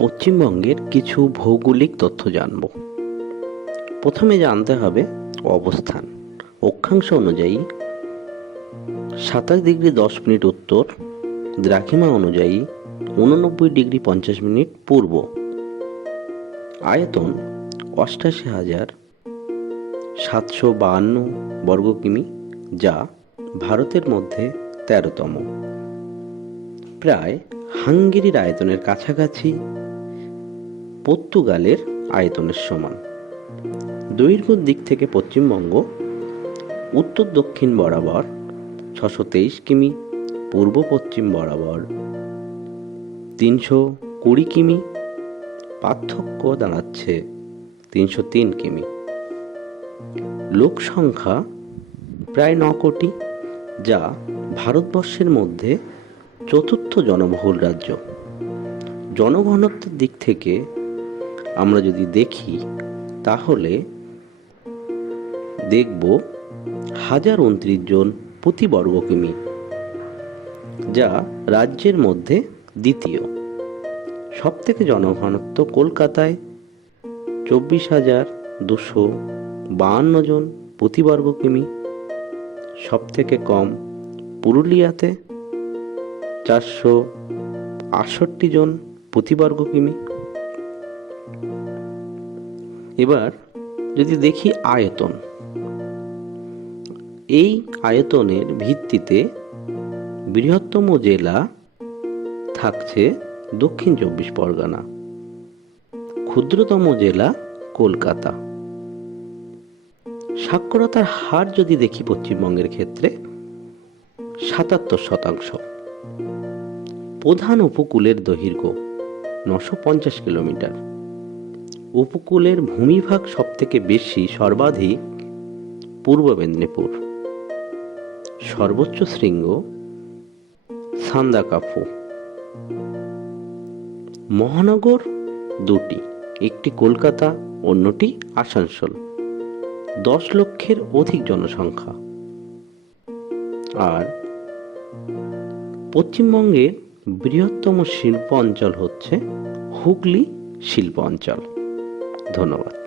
পশ্চিমবঙ্গের কিছু ভৌগোলিক তথ্য জানব। প্রথমে জানতে হবে অবস্থান। অক্ষাংশ অনুযায়ী 27°10' উত্তর, দ্রাঘিমা অনুযায়ী 89°50' পূর্ব। আয়তন 88,752 বর্গ কিমি, যা ভারতের মধ্যে 13তম। প্রায় হাঙ্গেরির আয়তনের কাছাকাছি, পর্তুগালের আয়তনের সমান। দৈর্ঘ্যের দিক থেকে পশ্চিমবঙ্গ উত্তর দক্ষিণ বরাবর 623 কিমি, পূর্ব পশ্চিম বরাবর 320 কিমি, পার্থক্য দাঁড়াচ্ছে 303 কিমি। লোক সংখ্যা প্রায় 9 কোটি, যা ভারতবর্ষের মধ্যে চতুর্থ জনবহুল রাজ্য। জনঘনত্বের দিক থেকে আমরা যদি দেখি তাহলে দেখব 1029 জন প্রতি বর্গ কিমি, যা রাজ্যের মধ্যে দ্বিতীয়। সবথেকে জনঘনত্ব কলকাতায় 24,252 জন প্রতি বর্গ কিমি। সবথেকে কম পুরুলিয়াতে 468 জন প্রতি বর্গ কিমি। এবার যদি দেখি আয়তন, এই আয়তনের ভিত্তিতে বৃহত্তম জেলা থাকছে দক্ষিণ 24 পরগনা, ক্ষুদ্রতম জেলা কলকাতা। সাক্ষরতার হার যদি দেখি পশ্চিমবঙ্গের ক্ষেত্রে 77%। প্রধান উপকূলের দৈর্ঘ্য 950 কিলোমিটার। উপকূলের ভূমিভাগ সবথেকে বেশি সর্বাধিক পূর্ব মেদিনীপুর। সর্বোচ্চ শৃঙ্গ সান্দাকাফু। মহানগর দুটি, একটি কলকাতা, অন্যটি আসানসোল। 10 লক্ষের অধিক জনসংখ্যা। আর পশ্চিমবঙ্গের বৃহত্তম শিল্প অঞ্চল হচ্ছে হুগলি শিল্প অঞ্চল। ধন্যবাদ।